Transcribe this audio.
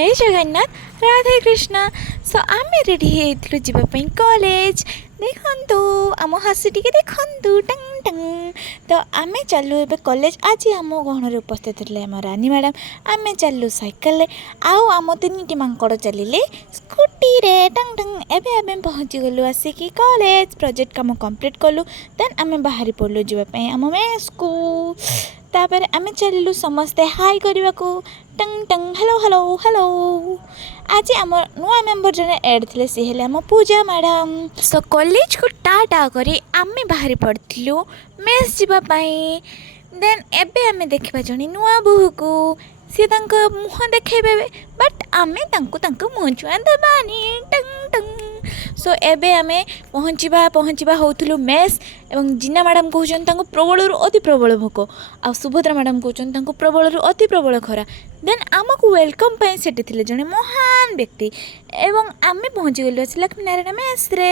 जय जगन्नाथ राधे कृष्ण। सो आम ready होइथिलु जीवाई college. देखंतु आम हसी टिके देखंतु टंग टंग। तो आम चलु ए कॉलेज। आज आम गहन उपस्थित थे आम रानी मैडम। आम चलु साइकेल आउ आम तीन मांकड़ चलिले स्कूटी रे टंग टंग। एबे आम पहुँची गलु आसिकी कॉलेज। प्रोजेक्ट काम कंप्लीट कलु। देन आम बाहरी पड़लु जीवाई आम मेस को। तापर आम चलू समस्ते हाई करने को टंग टंग हेलो हेलो हेलो। आज आम नुआ मेम्बर जने ऐड थे सी हेले आम पूजा मैडम। सो कॉलेज को टाटा करी आम बाहरी पड़ू मेस जीवाई। देन एबे आम देखा जनी नुआ बोहू को सी मुह देखेबे बट आम मुह छुआ देवानी टंग टंग। सो एबे आमे पहुँचवा होउथुलु मेस एवं जिना मैडम कहउछन प्रबल अति प्रबल भोक आ सुभद्रा मैडम कहउछन प्रबल अति प्रबल खरा। देन आमको वेलकम पाई सेठी थिले जने महान व्यक्ति एवं आमे पहुँची गलु लक्ष्मी नारायण मेस रे।